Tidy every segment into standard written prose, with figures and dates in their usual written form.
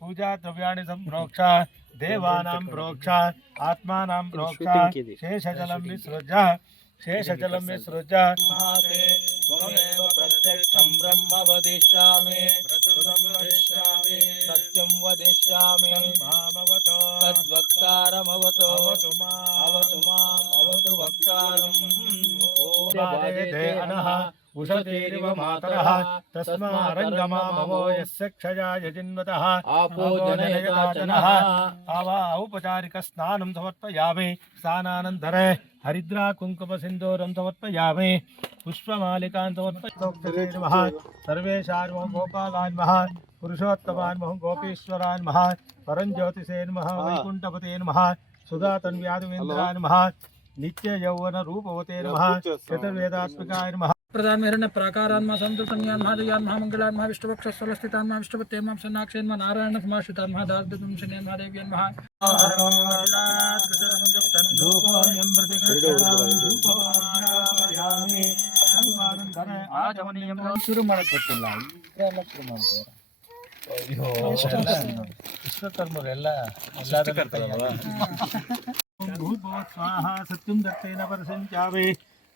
पूजा द्रव्याणि संप्रोक्ष देवानां प्रोक्ष आत्मानां प्रोक्ष शेषजलं विसृज्य त्वमेव प्रत्यक्षं ब्रह्म वदिष्यामि सत्यं वदिष्यामि तद्वक्तारमवतो अवतु माम् अवतु वक्तारम् उषतीरिव मातरः तस्मारङ्गमामवो यस्य क्षयाय जिन्वतः आपो जनयता जनः औपचारिकस्नानं समर्पयामि स्नानानन्तरे हरिद्रा कुङ्कुम सिन्दूरं समर्पयामि पुष्पमालिकां समर्पयामि नमः सर्वेशान् गोपालान् नमः पुरुषोत्तमान् गोपीश्वरान् नमः परञ्ज्योतिषे नमः वैकुण्ठपते नमः सुधातन्व्याधुवेन्द्राय नमः नित्य यौवन रूपवते नमः चतुर्वेदात्मकाय नमः प्रधान मेरन प्राकारान्मा संतुतन्यान् महादयान् महामंगलान् महाविष्णुपक्षस्थलस्थितान् महाविष्णुपत्ये मां सन्नाक्षेन् नारायण समाश्रितान् महादार्दुं शनेन् महादेव्यन् महा धूपोऽयं प्रतिकृष्टं धूपमार्जयामि संवादन्तरे आचमनीयं ಶುರು ಮಾಡಕ್ಕೆ ಗೊತ್ತಿಲ್ಲ ಇದೆಲ್ಲ ಶುರು ಮಾಡ್ತಾರೆ ಅಯ್ಯೋ ವಿಶ್ವಕರ್ಮರೆಲ್ಲ ಎಲ್ಲಾದರೂ स्वाहा सत्यं दत्तेन परसञ्चावे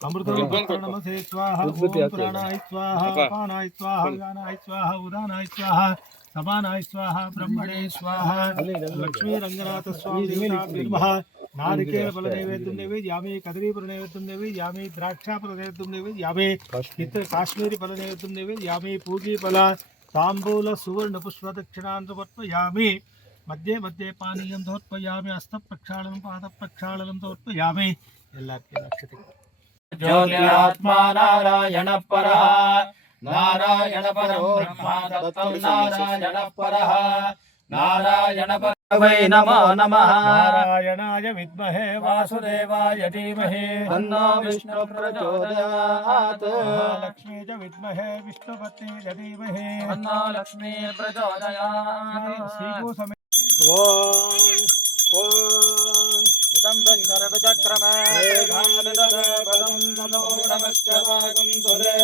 अमृतोपकरणमसे स्वाहा ॐ प्राणाय स्वाहा अपानाय स्वाहा व्यानाय स्वाहा उदानाय स्वाहा समानाय स्वाहा ब्रह्मणे स्वाहा लक्ष्मी रंगनाथ स्वामी देवताभ्यो नमः नारिकेल फल नैवेद्यं नैवेद्यामि कदलीफल नैवेद्यं नैवेद्यामि द्राक्षाफल नैवेद्यं नैवेद्यामि काश्मीरी फल नैवेद्यं नैवेद्यामि पूगीफल ताम्बूल सुवर्ण पुष्प दक्षिणान् समर्पयामि मध्ये मध्ये पानीयं समर्पयामि हस्तप्रक्षालनं पादप्रक्षालनं समर्पयामि ಎಲ್ಲಕ್ಕೆ ಅಕ್ಷತೆ ಜ್ಯೋತಿರಾತ್ಮ ನಾರಾಯಣ ಪರಃ ನಾರಾಯಣ ಪರೋ ಬ್ರಹ್ಮ ತತ್ತಂ ನಾರಾಯಣ ಪರಃ ನಾರಾಯಣ ಪರವೈ ನಮೋ ನಮಃ ನಾರಾಯಣಾಯ ವಿದ್ಮಹೇ ವಾಸುದೇವಾಯ ಧೀಮಹಿ ತನ್ನೋ ವಿಷ್ಣು ಪ್ರಚೋದಯಾತ್ ಲಕ್ಷ್ಮೀ ಚ ವಿದ್ಮಹೇ ವಿಷ್ಣುಪತ್ನಿಯ ಧೀಮಹಿ ತನ್ನೋ ಲಕ್ಷ್ಮೀ ಪ್ರಚೋದಯಾತ್ ಶ್ರೀಭೂ ಸಮೇತ इदं सर्वचक्रमे मेघानिदधपदं नमो नमश्च वागं सुरे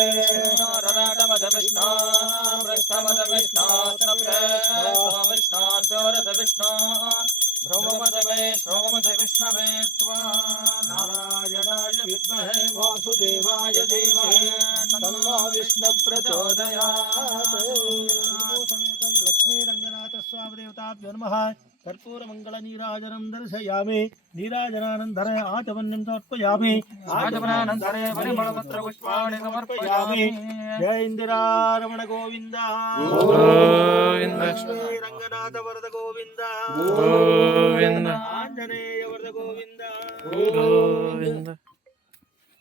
रराटमदविष्णो पृष्ठमदविष्णो श्रभ्रे सोमविष्णो स्योरसविष्णो भ्रममदवे सोमसविष्णवे त्वा नारायणाय विद्महे वासुदेवाय धीमहि तन्नो विष्णु प्रचोदयात् लक्ष्मी रंगनाथ स्वामी देवताभ्यो नमः कर्पूर मंगल नीराजनं दर्शयामि नीराजनानन्तरे आचमन्यं समर्पयामि आचमनानन्तरे परिमलपत्र पुष्पाणि समर्पयामि जय इंदिरा रमण गोविंद गोविंद लक्ष्मी रंगनाथ वरद गोविंद गोविंद आंजनेय वरद गोविंद गोविंद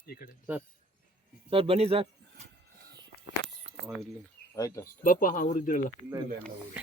इकडे सर बन्नी सर ಆಯ್ತು ಬಪ್ಪ ಅವರಿದ್ರಲ್ಲ ಇಲ್ಲ ಇಲ್ಲ ಇಲ್ಲ